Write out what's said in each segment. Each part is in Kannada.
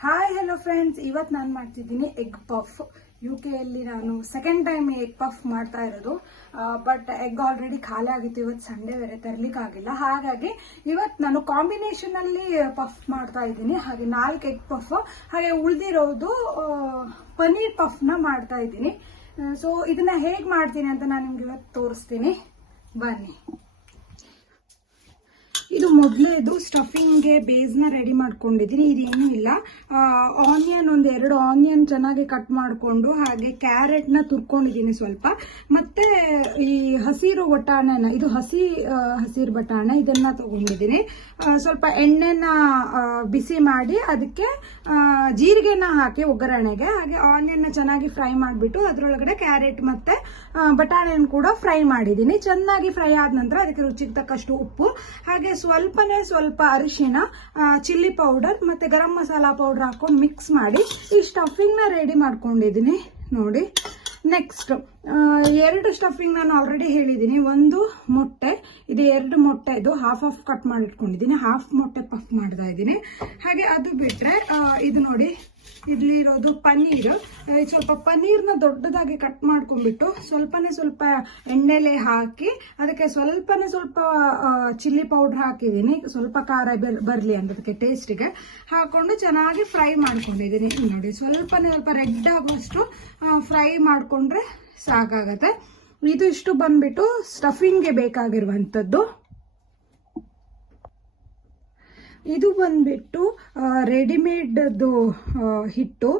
ಹಾಯ್ ಹಲೋ ಫ್ರೆಂಡ್ಸ್ ಇವತ್ತು ನಾನು ಮಾಡ್ತಿದ್ದೀನಿ ಎಗ್ ಪಫ್ ಯು ಕೆಯಲ್ಲಿ ನಾನು ಸೆಕೆಂಡ್ ಟೈಮ್ ಎಗ್ ಪಫ್ ಮಾಡ್ತಾ ಇರೋದು. ಬಟ್ ಎಗ್ ಆಲ್ರೆಡಿ ಖಾಲಿ ಆಗಿತ್ತು. ಇವತ್ತು ಸಂಡೇ ಬೇರೆ ತರಲಿಕ್ಕಾಗಿಲ್ಲ ಹಾಗಾಗಿ ಇವತ್ತು ನಾನು ಕಾಂಬಿನೇಷನ್ ಅಲ್ಲಿ ಪಫ್ ಮಾಡ್ತಾ ಇದ್ದೀನಿ. ಹಾಗೆ ನಾಲ್ಕು ಎಗ್ ಪಫ್ ಹಾಗೆ ಉಳಿದಿರೋದು ಪನೀರ್ ಪಫ್ನ ಮಾಡ್ತಾ ಇದ್ದೀನಿ. ಸೊ ಇದನ್ನ ಹೇಗೆ ಮಾಡ್ತೀನಿ ಅಂತ ನಾನು ನಿಮ್ಗೆ ಇವತ್ತು ತೋರಿಸ್ತೀನಿ. ಬನ್ನಿ. ಇದು ಮೊದಲೇದು ಸ್ಟಫಿಂಗ್ಗೆ ಬೇಸ್ನ ರೆಡಿ ಮಾಡ್ಕೊಂಡಿದ್ದೀನಿ. ಇದೇನೂ ಇಲ್ಲ. ಆನಿಯನ್ ಒಂದು ಎರಡು ಆನಿಯನ್ ಚೆನ್ನಾಗಿ ಕಟ್ ಮಾಡಿಕೊಂಡು ಹಾಗೆ ಕ್ಯಾರೆಟ್ನ ತುರ್ಕೊಂಡಿದ್ದೀನಿ ಸ್ವಲ್ಪ. ಮತ್ತೆ ಈ ಹಸಿರು ಬಟಾಣೆನ, ಇದು ಹಸಿ ಹಸಿರು ಬಟಾಣೆ, ಇದನ್ನು ತೊಗೊಂಡಿದ್ದೀನಿ. ಸ್ವಲ್ಪ ಎಣ್ಣೆನ ಬಿಸಿ ಮಾಡಿ ಅದಕ್ಕೆ ಜೀರಿಗೆನ ಹಾಕಿ ಒಗ್ಗರಣೆಗೆ, ಹಾಗೆ ಆನಿಯನ್ನ ಚೆನ್ನಾಗಿ ಫ್ರೈ ಮಾಡಿಬಿಟ್ಟು ಅದರೊಳಗಡೆ ಕ್ಯಾರೆಟ್ ಮತ್ತು ಬಟಾಣೆನ ಕೂಡ ಫ್ರೈ ಮಾಡಿದ್ದೀನಿ. ಚೆನ್ನಾಗಿ ಫ್ರೈ ಆದ ನಂತರ ಅದಕ್ಕೆ ರುಚಿಗೆ ತಕ್ಕಷ್ಟು ಉಪ್ಪು, ಹಾಗೆ ಸ್ವಲ್ಪನೇ ಸ್ವಲ್ಪ ಅರಿಶಿನ ಚಿಲ್ಲಿ ಪೌಡರ್ ಮತ್ತೆ ಗರಂ ಮಸಾಲ ಪೌಡರ್ ಹಾಕೊಂಡು ಮಿಕ್ಸ್ ಮಾಡಿ ಈ ಸ್ಟಫಿಂಗ್ನ ರೆಡಿ ಮಾಡ್ಕೊಂಡಿದ್ದೀನಿ. ನೋಡಿ ನೆಕ್ಸ್ಟ್ ಎರಡು ಸ್ಟಫಿಂಗ್ ನಾನು ಆಲ್ರೆಡಿ ಹೇಳಿದ್ದೀನಿ. ಒಂದು ಮೊಟ್ಟೆ, ಇದು ಎರಡು ಮೊಟ್ಟೆ, ಇದು ಹಾಫ್ ಹಾಫ್ ಕಟ್ ಮಾಡಿಟ್ಕೊಂಡಿದ್ದೀನಿ. ಹಾಫ್ ಮೊಟ್ಟೆ ಪಫ್ ಮಾಡ್ತಾ ಇದ್ದೀನಿ. ಹಾಗೆ ಅದು ಬಿಟ್ಟರೆ ಇದು ನೋಡಿ ಇಲ್ಲಿರೋದು ಪನ್ನೀರ್. ಸ್ವಲ್ಪ ಪನ್ನೀರ್ನ ದೊಡ್ಡದಾಗಿ ಕಟ್ ಮಾಡ್ಕೊಂಡ್ಬಿಟ್ಟು ಸ್ವಲ್ಪನೇ ಸ್ವಲ್ಪ ಎಣ್ಣೆಲೆ ಹಾಕಿ, ಅದಕ್ಕೆ ಸ್ವಲ್ಪನೇ ಸ್ವಲ್ಪ ಚಿಲ್ಲಿ ಪೌಡರ್ ಹಾಕಿದ್ದೀನಿ. ಸ್ವಲ್ಪ ಖಾರ ಬರಲಿ ಅಂತ ಅದಕ್ಕೆ ಟೇಸ್ಟಿಗೆ ಹಾಕೊಂಡು ಚೆನ್ನಾಗಿ ಫ್ರೈ ಮಾಡ್ಕೊಂಡಿದ್ದೀನಿ. ನೋಡಿ, ಸ್ವಲ್ಪನೇ ಸ್ವಲ್ಪ ರೆಡ್ ಆಗುವಷ್ಟು ಫ್ರೈ ಮಾಡ್ಕೊಂಡ್ರೆ ಸಾಕಾಗತ್ತೆ. ಇದು ಇಷ್ಟು ಬಂದ್ಬಿಟ್ಟು ಸ್ಟಫಿಂಗ್ಗೆ ಬೇಕಾಗಿರುವಂಥದ್ದು. ಇದು ಬಂದ್ಬಿಟ್ಟು ರೆಡಿಮೇಡ್ದು ಹಿಟ್ಟು.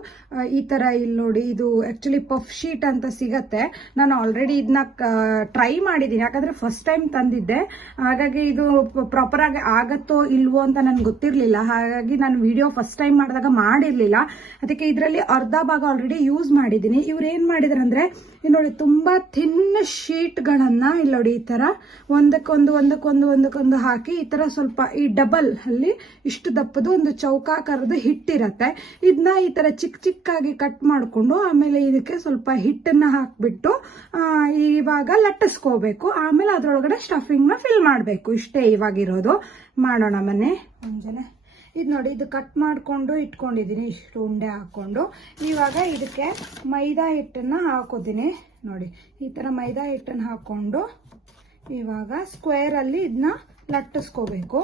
ಈ ಥರ ಇಲ್ಲಿ ನೋಡಿ, ಇದು ಆ್ಯಕ್ಚುಲಿ ಪಫ್ ಶೀಟ್ ಅಂತ ಸಿಗತ್ತೆ. ನಾನು ಆಲ್ರೆಡಿ ಇದನ್ನ ಟ್ರೈ ಮಾಡಿದ್ದೀನಿ ಯಾಕಂದರೆ ಫಸ್ಟ್ ಟೈಮ್ ತಂದಿದ್ದೆ. ಹಾಗಾಗಿ ಇದು ಪ್ರಾಪರ್ ಆಗಿ ಆಗತ್ತೋ ಇಲ್ವೋ ಅಂತ ನನಗೆ ಗೊತ್ತಿರಲಿಲ್ಲ. ಹಾಗಾಗಿ ನಾನು ವಿಡಿಯೋ ಫಸ್ಟ್ ಟೈಮ್ ಮಾಡಿದಾಗ ಮಾಡಿರಲಿಲ್ಲ. ಅದಕ್ಕೆ ಇದರಲ್ಲಿ ಅರ್ಧ ಭಾಗ ಆಲ್ರೆಡಿ ಯೂಸ್ ಮಾಡಿದ್ದೀನಿ ಇವ್ರು ಏನು ಮಾಡಿದ್ರು ಅಂದರೆ ಇಲ್ಲಿ ನೋಡಿ ತುಂಬ ಥಿನ್ ಶೀಟ್ಗಳನ್ನು ಇಲ್ಲಿ ನೋಡಿ ಈ ಥರ ಒಂದಕ್ಕೊಂದು ಒಂದಕ್ಕೊಂದು ಒಂದಕ್ಕೊಂದು ಹಾಕಿ ಈ ಥರ ಸ್ವಲ್ಪ ಈ ಡಬಲ್ ಅಲ್ಲಿ ಇಷ್ಟು ದಪ್ಪದ ಒಂದು ಚೌಕಾಕಾರದ ಹಿಟ್ಟಿರತ್ತೆ. ಇದನ್ನ ಈ ತರ ಚಿಕ್ಕ ಚಿಕ್ಕಾಗಿ ಕಟ್ ಮಾಡಿಕೊಂಡು ಆಮೇಲೆ ಇದಕ್ಕೆ ಸ್ವಲ್ಪ ಹಿಟ್ಟನ್ನ ಹಾಕ್ಬಿಟ್ಟು ಇವಾಗ ಲಟ್ಟಿಸ್ಕೋಬೇಕು. ಆಮೇಲೆ ಅದರೊಳಗಡೆ ಸ್ಟಫಿಂಗ್ನ ಫಿಲ್ ಮಾಡಬೇಕು. ಇಷ್ಟೇ ಇವಾಗಿರೋದು. ಮಾಡೋಣ ಮನೆ. ಮುಂಜಾನೆ, ಇದು ನೋಡಿ, ಇದು ಕಟ್ ಮಾಡಿಕೊಂಡು ಇಟ್ಕೊಂಡಿದ್ದೀನಿ. ಇಷ್ಟು ಉಂಡೆ ಹಾಕ್ಕೊಂಡು. ಇವಾಗ ಇದಕ್ಕೆ ಮೈದಾ ಹಿಟ್ಟನ್ನು ಹಾಕೋತೀನಿ ನೋಡಿ, ಈ ಥರ ಮೈದಾ ಹಿಟ್ಟನ್ನು ಹಾಕ್ಕೊಂಡು ಇವಾಗ ಸ್ಕ್ವೇರಲ್ಲಿ ಇದನ್ನ ಲಟ್ಟಿಸ್ಕೋಬೇಕು.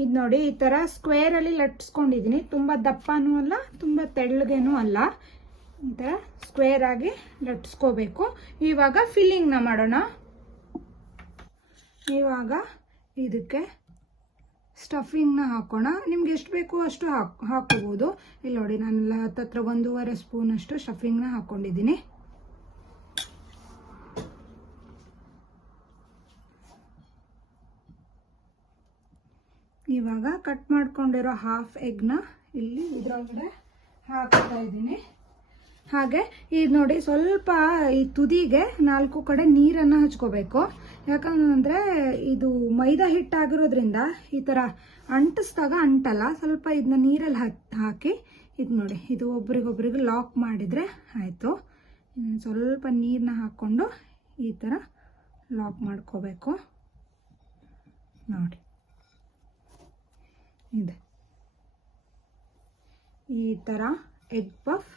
ಇದು ನೋಡಿ, ಈ ಥರ ಸ್ಕ್ವೇರಲ್ಲಿ ಲಟ್ಸ್ಕೊಂಡಿದ್ದೀನಿ ತುಂಬ ದಪ್ಪನೂ ಅಲ್ಲ, ತುಂಬ ತೆಳ್ಳಗೇನೂ ಅಲ್ಲ. ಈ ಥರ ಸ್ಕ್ವೇರ್ ಆಗಿ ಲಟ್ಸ್ಕೋಬೇಕು. ಇವಾಗ ಫಿಲ್ಲಿಂಗ್ನ ಮಾಡೋಣ. ಇವಾಗ ಇದಕ್ಕೆ ಸ್ಟಫಿಂಗ್ನ ಹಾಕೋಣ. ನಿಮ್ಗೆ ಎಷ್ಟು ಬೇಕೋ ಅಷ್ಟು ಹಾಕ್ ಹಾಕೋಬೋದು ಇಲ್ಲಿ ನೋಡಿ ನಾನು ಹತ್ತತ್ರ ಒಂದೂವರೆ ಸ್ಪೂನಷ್ಟು ಸ್ಟಫಿಂಗ್ನ ಹಾಕೊಂಡಿದ್ದೀನಿ ಇವಾಗ ಕಟ್ ಮಾಡ್ಕೊಂಡಿರೋ ಹಾಫ್ ಎಗ್ನ ಇಲ್ಲಿ ಇದ್ರೊಳಗಡೆ ಹಾಕ್ತಾ ಇದ್ದೀನಿ. ಹಾಗೆ ಇದು ನೋಡಿ ಸ್ವಲ್ಪ ಈ ತುದಿಗೆ ನಾಲ್ಕು ಕಡೆ ನೀರನ್ನು ಹಚ್ಕೋಬೇಕು. ಯಾಕಂದ್ರೆ ಇದು ಮೈದಾ ಹಿಟ್ಟಾಗಿರೋದ್ರಿಂದ ಈ ಥರ ಅಂಟಿಸ್ದಾಗ ಅಂಟಲ್ಲ, ಸ್ವಲ್ಪ ಇದನ್ನ ನೀರಲ್ಲಿ ಹಾಕಿ ಇದು ನೋಡಿ, ಇದು ಒಬ್ರಿಗೊಬ್ರಿಗೆ ಲಾಕ್ ಮಾಡಿದರೆ ಆಯಿತು. ಸ್ವಲ್ಪ ನೀರನ್ನ ಹಾಕ್ಕೊಂಡು ಈ ಥರ ಲಾಕ್ ಮಾಡ್ಕೋಬೇಕು. ನೋಡಿ. ಇದೆ. ಈ ಥರ ಎಗ್ ಪಫ್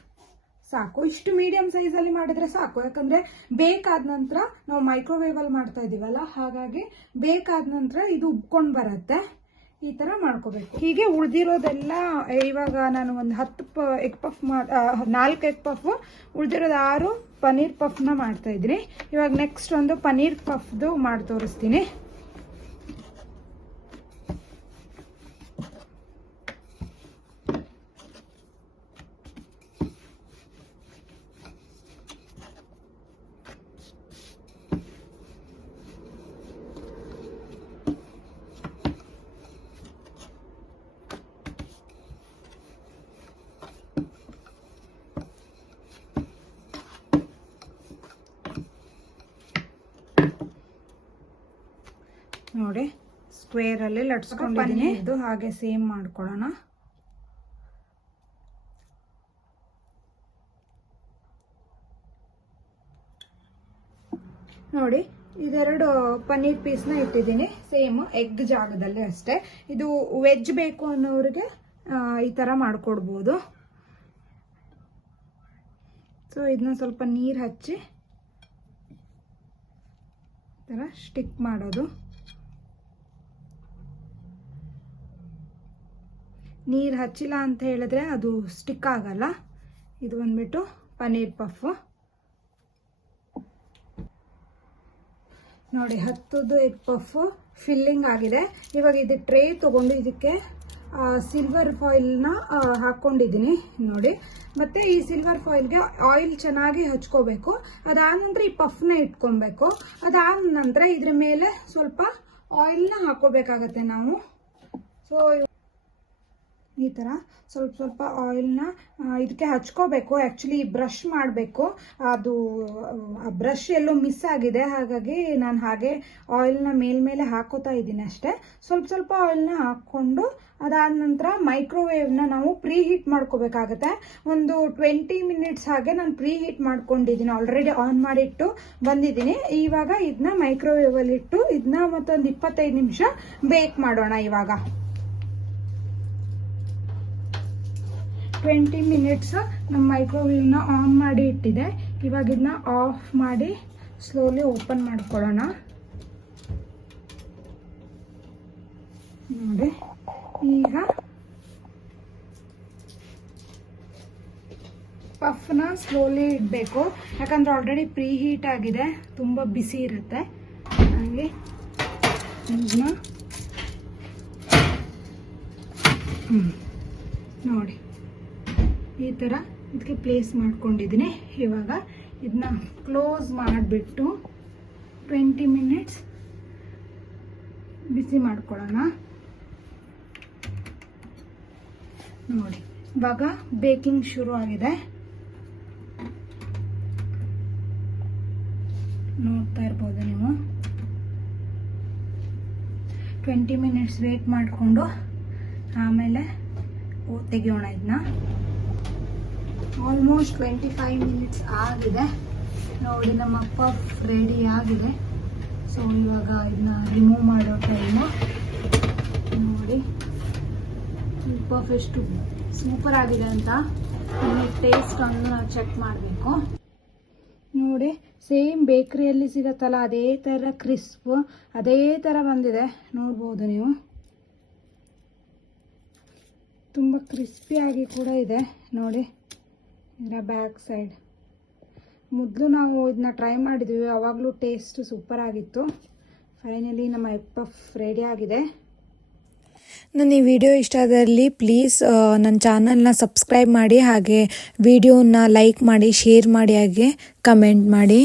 ಸಾಕು. ಇಷ್ಟು ಮೀಡಿಯಂ ಸೈಜಲ್ಲಿ ಮಾಡಿದ್ರೆ ಸಾಕು. ಯಾಕಂದ್ರೆ ಬೇಕಾದ ನಂತರ ನಾವು ಮೈಕ್ರೋವೇವ್ ಅಲ್ಲಿ ಮಾಡ್ತಾ ಇದೀವಲ್ಲ ಹಾಗಾಗಿ ಬೇಕಾದ ನಂತರ ಇದು ಉಬ್ಕೊಂಡು ಬರುತ್ತೆ. ಈ ತರ ಮಾಡ್ಕೋಬೇಕು. ಹೀಗೆ ಉಳ್ದಿರೋದೆಲ್ಲ ಇವಾಗ ನಾನು ಒಂದು ಹತ್ತು ಪ ಎಗ್ ಪಫ್ ನಾಲ್ಕು ಎಗ್ ಪಫ್ ಉಳ್ದಿರೋದ್ ಆರು ಪನ್ನೀರ್ ಪಫ್ನ ಮಾಡ್ತಾ ಇದ್ದೀನಿ. ಇವಾಗ ನೆಕ್ಸ್ಟ್ ಒಂದು ಪನ್ನೀರ್ ಪಫ್ದು ಮಾಡಿ ತೋರಿಸ್ತೀನಿ ಸ್ಕ್ವೇರ್ ಅಲ್ಲಿ ಲಟ್ಸ್ಕೊಂಡಿದ್ದೀನಿ. ಇದು ಹಾಗೆ ಸೇಮ್ ಮಾಡ್ಕೊಳ್ಳೋಣ. ನೋಡಿ ಇದೆರಡು ಪನ್ನೀರ್ ಪೀಸ್ನ ಇಟ್ಟಿದ್ದೀನಿ. ಸೇಮ್ ಎಗ್ ಜಾಗದಲ್ಲಿ ಅಷ್ಟೇ. ಇದು ವೆಜ್ ಬೇಕು ಅನ್ನೋರಿಗೆ ಈ ಥರ ಮಾಡ್ಕೊಡ್ಬೋದು. ಸೊ ಇದನ್ನ ಸ್ವಲ್ಪ ನೀರು ಹಚ್ಚಿ ಈ ಥರ ಸ್ಟಿಕ್ ಮಾಡೋದು. ನೀರು ಹಚ್ಚಿಲ್ಲ ಅಂತ ಹೇಳಿದ್ರೆ ಅದು ಸ್ಟಿಕ್ ಆಗಲ್ಲ. ಇದು ಬಂದ್ಬಿಟ್ಟು ಪನ್ನೀರ್ ಪಫ್. ನೋಡಿ ಹತ್ತದು ಎಗ್ ಪಫ್ ಫಿಲ್ಲಿಂಗ್ ಆಗಿದೆ. ಇವಾಗ ಇದು ಟ್ರೇ ತಗೊಂಡು ಇದಕ್ಕೆ ಸಿಲ್ವರ್ ಫಾಯಿಲ್ನ ಹಾಕ್ಕೊಂಡಿದ್ದೀನಿ ನೋಡಿ, ಮತ್ತೆ ಈ ಸಿಲ್ವರ್ ಫಾಯಿಲ್ಗೆ ಆಯಿಲ್ ಚೆನ್ನಾಗಿ ಹಚ್ಕೋಬೇಕು. ಅದಾದ ನಂತರ ಈ ಪಫ್ನ ಇಟ್ಕೊಬೇಕು. ಅದಾದ ನಂತರ ಇದ್ರ ಮೇಲೆ ಸ್ವಲ್ಪ ಆಯಿಲ್ನ ಹಾಕೋಬೇಕಾಗತ್ತೆ ನಾವು. ಸೊ ಈ ಥರ ಸ್ವಲ್ಪ ಸ್ವಲ್ಪ ಆಯಿಲ್ನ ಇದಕ್ಕೆ ಹಚ್ಕೋಬೇಕು. ಆ್ಯಕ್ಚುಲಿ ಬ್ರಷ್ ಮಾಡಬೇಕು. ಅದು ಬ್ರಷ್ ಎಲ್ಲೋ ಮಿಸ್ ಆಗಿದೆ. ಹಾಗಾಗಿ ನಾನು ಹಾಗೆ ಆಯಿಲ್ನ ಮೇಲ್ಮೇಲೆ ಹಾಕೋತಾ ಇದ್ದೀನಿ ಅಷ್ಟೇ. ಸ್ವಲ್ಪ ಸ್ವಲ್ಪ ಆಯಿಲ್ನ ಹಾಕ್ಕೊಂಡು ಅದಾದ ನಂತರ ಮೈಕ್ರೋವೇವ್ನ ನಾವು ಪ್ರೀ ಹೀಟ್ ಮಾಡ್ಕೋಬೇಕಾಗತ್ತೆ. ಒಂದು ಟ್ವೆಂಟಿ ಮಿನಿಟ್ಸ್ ಹಾಗೆ ನಾನು ಪ್ರೀ ಹೀಟ್ ಮಾಡ್ಕೊಂಡಿದ್ದೀನಿ. ಆಲ್ರೆಡಿ ಆನ್ ಮಾಡಿಟ್ಟು ಬಂದಿದ್ದೀನಿ. ಇವಾಗ ಇದನ್ನ ಮೈಕ್ರೋವೇವಲ್ಲಿಟ್ಟು ಇದನ್ನ ಮತ್ತೊಂದು ಇಪ್ಪತ್ತೈದು ನಿಮಿಷ ಬೇಕ್ ಮಾಡೋಣ ಇವಾಗ. ಟ್ವೆಂಟಿ ಮಿನಿಟ್ಸ್ ನಮ್ಮ ಮೈಕ್ರೋವೇವ್ನ ಆನ್ ಮಾಡಿ ಇಟ್ಟಿದೆ. ಇವಾಗ ಇದನ್ನ ಆಫ್ ಮಾಡಿ ಸ್ಲೋಲಿ ಓಪನ್ ಮಾಡ್ಕೊಳ್ಳೋಣ. ನೋಡಿ, ಈಗ ಪಫ್ನ ಸ್ಲೋಲಿ ಇಡಬೇಕು. ಯಾಕಂದ್ರೆ ಆಲ್ರೆಡಿ ಪ್ರೀ ಹೀಟ್ ಆಗಿದೆ, ತುಂಬ ಬಿಸಿ ಇರುತ್ತೆ. ಹಾಗೆ ನೋಡಿ. ಈ ಥರ ಇದಕ್ಕೆ ಪ್ಲೇಸ್ ಮಾಡ್ಕೊಂಡಿದ್ದೀನಿ. ಇವಾಗ ಇದನ್ನ ಕ್ಲೋಸ್ ಮಾಡಿಬಿಟ್ಟು ಟ್ವೆಂಟಿ ಮಿನಿಟ್ಸ್ ಬಿಸಿ ಮಾಡ್ಕೊಳ್ಳೋಣ. ನೋಡಿ, ಇವಾಗ ಬೇಕಿಂಗ್ ಶುರು ಆಗಿದೆ. ನೋಡ್ತಾ ಇರ್ಬೋದು ನೀವು. ಟ್ವೆಂಟಿ ಮಿನಿಟ್ಸ್ ವೇಟ್ ಮಾಡಿಕೊಂಡು ಆಮೇಲೆ ತೆಗಿಯೋಣ ಇದನ್ನ ಆಲ್ಮೋಸ್ಟ್ ಟ್ವೆಂಟಿ ಫೈವ್ ಮಿನಿಟ್ಸ್ ಆಗಿದೆ. ನೋಡಿ, ನಮ್ಮ ಪಫ್ ರೆಡಿ ಆಗಿದೆ. ಸೊ ಇವಾಗ ಇದನ್ನ ರಿಮೂವ್ ಮಾಡೋ ಟೈಮು ನೋಡಿ ಈ ಪಫ್ ಎಷ್ಟು ಸೂಪರ್ ಆಗಿದೆ ಅಂತ ಟೇಸ್ಟ್ ಅನ್ನು ನಾವು ಚೆಕ್ ಮಾಡಬೇಕು. ನೋಡಿ ಸೇಮ್ ಬೇಕ್ರಿಯಲ್ಲಿ ಸಿಗತ್ತಲ್ಲ, ಅದೇ ಥರ ಕ್ರಿಸ್ಪ್ ಅದೇ ಥರ ಬಂದಿದೆ. ನೋಡ್ಬೋದು ನೀವು. ತುಂಬ ಕ್ರಿಸ್ಪಿಯಾಗಿ ಕೂಡ ಇದೆ. ನೋಡಿ. ಇದರ ಬ್ಯಾಕ್ ಸೈಡ್ ಮೊದಲು ನಾವು ಇದನ್ನ ಟ್ರೈ ಮಾಡಿದ್ವಿ, ಅವಾಗಲೂ ಟೇಸ್ಟ್ ಸೂಪರ್ ಆಗಿತ್ತು. ಫೈನಲಿ ನಮ್ಮ ಎಗ್ ಪಫ್ ರೆಡಿ ಆಗಿದೆ. ನನ್ನ ಈ ವಿಡಿಯೋ ಇಷ್ಟ ಆದಲ್ಲಿ ಪ್ಲೀಸ್ ನನ್ನ ಚಾನಲ್ನ ಸಬ್ಸ್ಕ್ರೈಬ್ ಮಾಡಿ, ಹಾಗೆ ವಿಡಿಯೋನ ಲೈಕ್ ಮಾಡಿ ಶೇರ್ ಮಾಡಿ, ಹಾಗೆ ಕಮೆಂಟ್ ಮಾಡಿ.